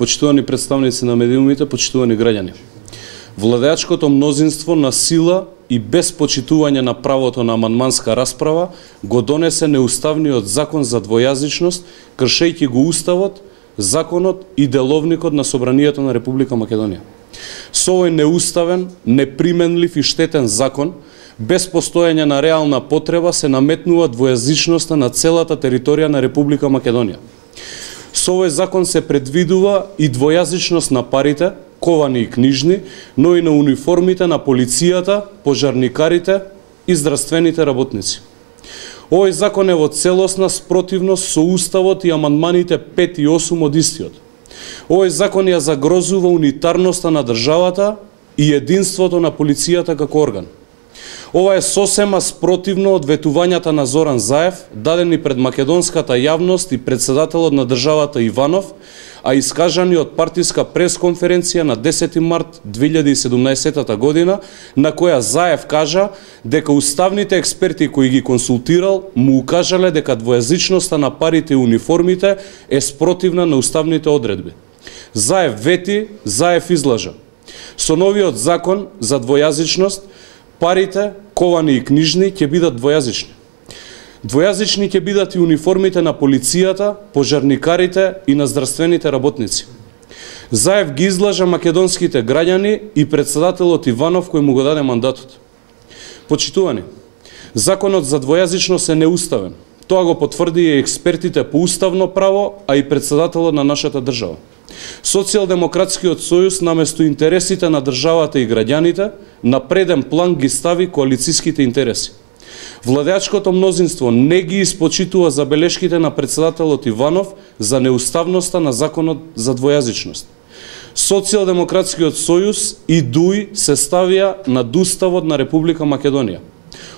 почитувани представници на медиумите, почитувани граѓани. Владеачкото мнозинство на сила и без почитување на правото на амандманска расправа го донесе неуставниот закон за двојазичност, кршејќи го уставот, законот и деловникот на Собранието на Република Македонија. Со овој неуставен, неприменлив и штетен закон, без постоење на реална потреба, се наметнува двојазичноста на целата територија на Република Македонија. Со овој закон се предвидува и двојазичност на парите, ковани и книжни, но и на униформите на полицијата, пожарникарите и здравствените работници. Овој закон е во целосна спротивност со Уставот и амандманите 5 и 8 од истиот. Овој закон ја загрозува унитарноста на државата и единството на полицијата како орган. Ова е сосема спротивно од ветувањата на Зоран Заев, дадени пред македонската јавност и председателот на државата Иванов, а искажани од партиска пресконференција на 10 март 2017 година, на која Заев кажа дека уставните експерти кои ги консултирал му укажале дека двојазичноста на парите и униформите е спротивна на уставните одредби. Заев вети, Заев излажа. Со новиот закон за двојазичност, парите, ковани и книжни, ќе бидат двојазични. Двојазични ќе бидат и униформите на полицијата, пожарникарите и на здравствените работници. Заев ги излажа македонските граѓани и председателот Иванов кој му го даде мандатот. Почитувани, законот за двојазичност е неуставен. Тоа го потврди и експертите по уставно право, а и председателот на нашата држава. Социјалдемократскиот сојуз наместо интересите на државата и граѓаните, на преден план ги стави коалициските интереси. Владеачкото мнозинство не ги испочитува забелешките на председателот Иванов за неуставноста на законот за двојазичност. Социјалдемократскиот сојуз и ДУИ се ставија над Уставот на Република Македонија.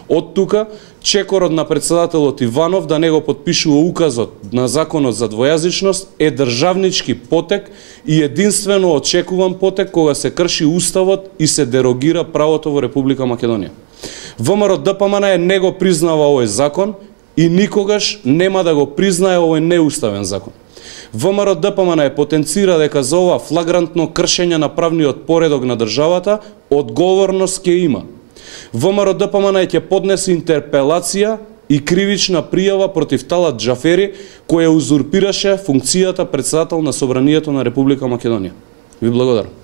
Од тука, чекорот на председателот Иванов да не го подпишува указот на законот за двојазичност е државнички потек и единствено очекуван потек кога се крши Уставот и се дерогира правото во Република Македонија. ВМРО ДПМН не го признава овој закон и никогаш нема да го признае овој неуставен закон. ВМРО ДПМН потенцира дека за ова флагрантно кршење на правниот поредок на државата одговорност ќе има. ВМРО ДПМН ќе поднесе интерпелација и кривична пријава против Талат Џафери, која узурпираше функцијата председател на Собранието на Република Македонија. Ви благодарам.